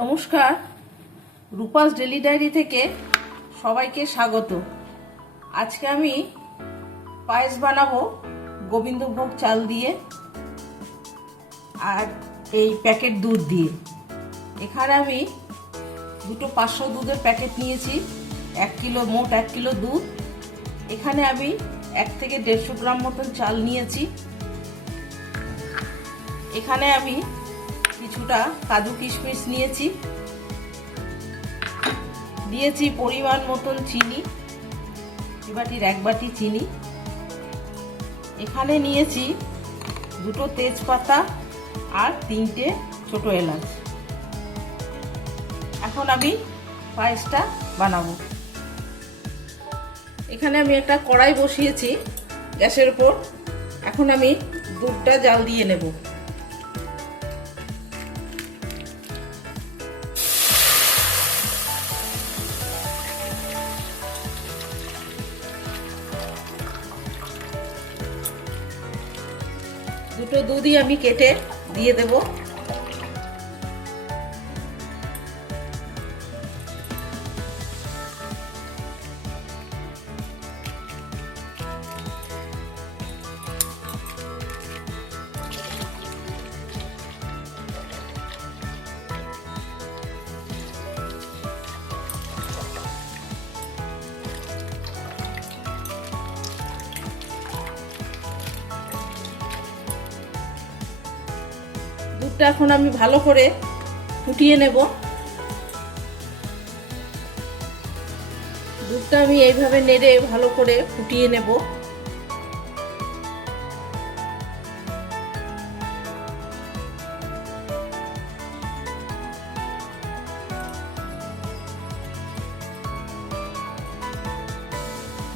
নমস্কার, Rupa's daily diary থেকে সবাইকে স্বাগত। আজকে আমি পায়েস বানাবো গোবিন্দভোগ চাল দিয়ে আর এই প্যাকেট দুধ দিয়ে। এখানে আমি দুটো 500 দুধের প্যাকেট নিয়েছি, 1 কিলো, মোট 1 কিলো দুধ। এখানে আমি 1 থেকে 150 গ্রাম মতন চাল নিয়েছি। এখানে আমি কিছুটা কাজু কিশমিশ নিয়েছি, দিয়েছি পরিমাণ মতন চিনি, এই বাটির 1 বাটি চিনি। এখানে নিয়েছি দুটো তেজপাতা আর 3টে ছোট এলাচ। এখন আমি পায়েসটা বানাবো। এখানে আমি একটা কড়াই বসিয়েছি গ্যাসের উপর। এখন আমি দুধটা জাল দিয়ে নেব। দুটো দুধই আমি কেটে দিয়ে দেব। দুধটা এখন আমি ভালো করে ফুটিয়ে নেব। দুধটা আমি এইভাবে নেড়ে ভালো করে ফুটিয়ে নেব।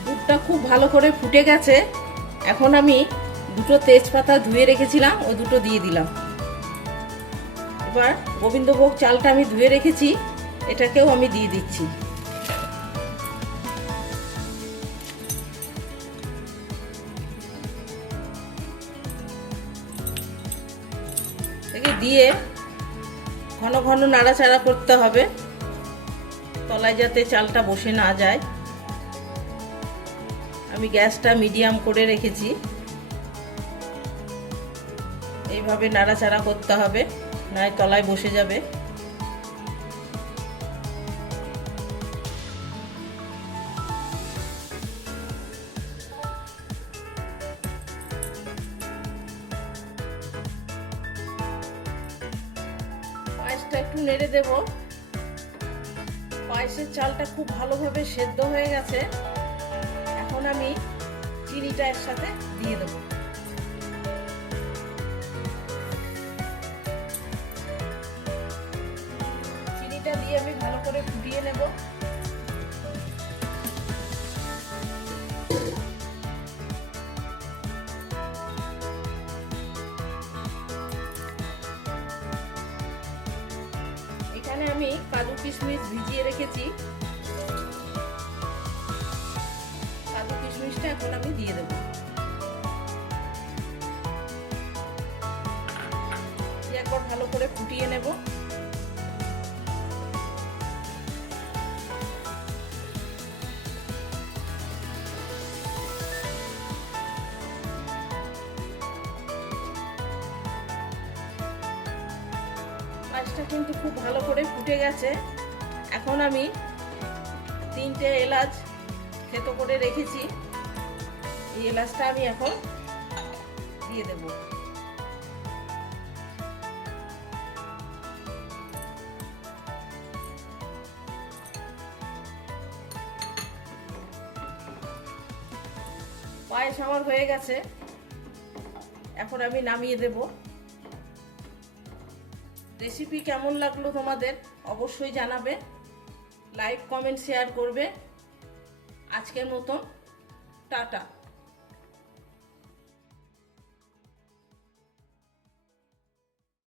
দুধটা খুব ভালো করে ফুটে গেছে। এখন আমি দুটো তেজপাতা ধুয়ে রেখেছিলাম, ওই দুটো দিয়ে দিলাম। এবার গোবিন্দভোগ চালটা আমি ধুয়ে রেখেছি, এটাকেও আমি দিয়ে দিচ্ছি। এটাকে দিয়ে ঘন ঘন নাড়াচাড়া করতে হবে, তলায় যাতে চালটা বসে না যায়। আমি গ্যাসটা মিডিয়াম করে রেখেছি। এইভাবে নাড়াচাড়া করতে হবে, নয় তলায় বসে যাবে। পায়েসটা একটু নেড়ে দেব। পায়েসের চালটা খুব ভালোভাবে সেদ্ধ হয়ে গেছে। এখন আমি চিনিটা এর সাথে দিয়ে দেবো। চিনিটা দিয়ে আমি ভালো করে ফুটিয়ে নেব। এখানে আমি কাজু কিশমিশ ভিজিয়ে রেখেছি, কাজু কিশমিশটা এখন আমি দিয়ে দেব। একবার ভালো করে ফুটিয়ে নেব। পায়েসটা কিন্তু খুব ভালো করে ফুটে গেছে। এখন আমি 3টে এলাচ থেতো করে রেখেছি, এই এলাচটা আমি এখন দিয়ে দেব। পায়েস আমার হয়ে গেছে, এখন আমি নামিয়ে দেব। রেসিপি কেমন লাগলো তোমাদের অবশ্যই জানাবে, লাইক, কমেন্ট, শেয়ার করবে। আজকের মতো টাটা।